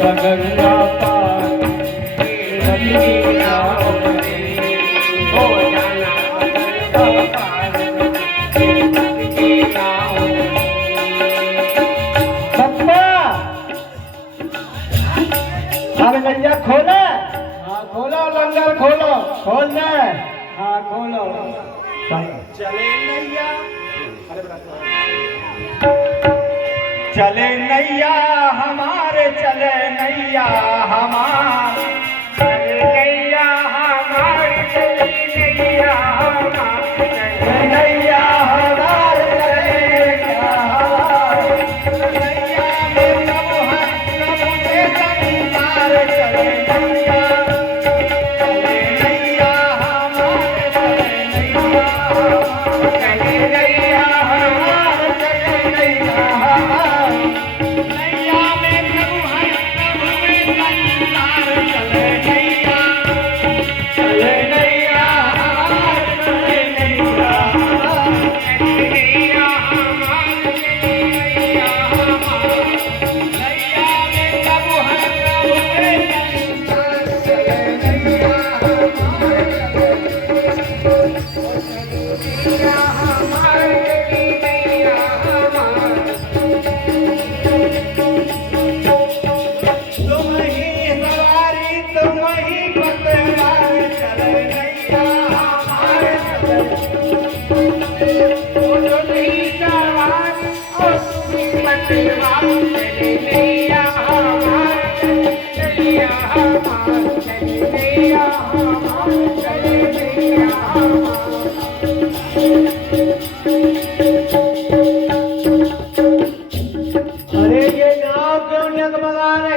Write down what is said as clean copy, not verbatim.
गंगा पार नदी नाव रे हो जाना गंगा पार नदी नाव पप्पा अरे नैया खोले। हाँ खोलो लंगर खोलो खोल दे। हाँ खोलो चले नैया चले नैया हमारे चले नैया हमारे चले नैया हमारी चली नैया हमारी चले नैया हमारे चले नैया हमारे नैया में प्रभु है प्रभु के संसार चले नैया चले नैया हमारे चले नैया हमारे चले नैया हमारे चले नैया हमारे नैया में प्रभु है प्रभु के संसार चले नैया चले नैया हमारे चले नैया हमारे नैया हमारे चले नैया हमारे नैया में प्रभु है प्रभु के संसार चले नैया हमारे नैया हमारे चले नैया हमारे तुम ही सवारी तुम ही पतवार चले नैया हमारे चले ओ जो नहीं सवारी और तुम्ही पतवार चले नैया हमारी चले नैया हमारी चले नैया हमारी चले नैया हमारी अरे ये नाव क्यों जगमगा रहे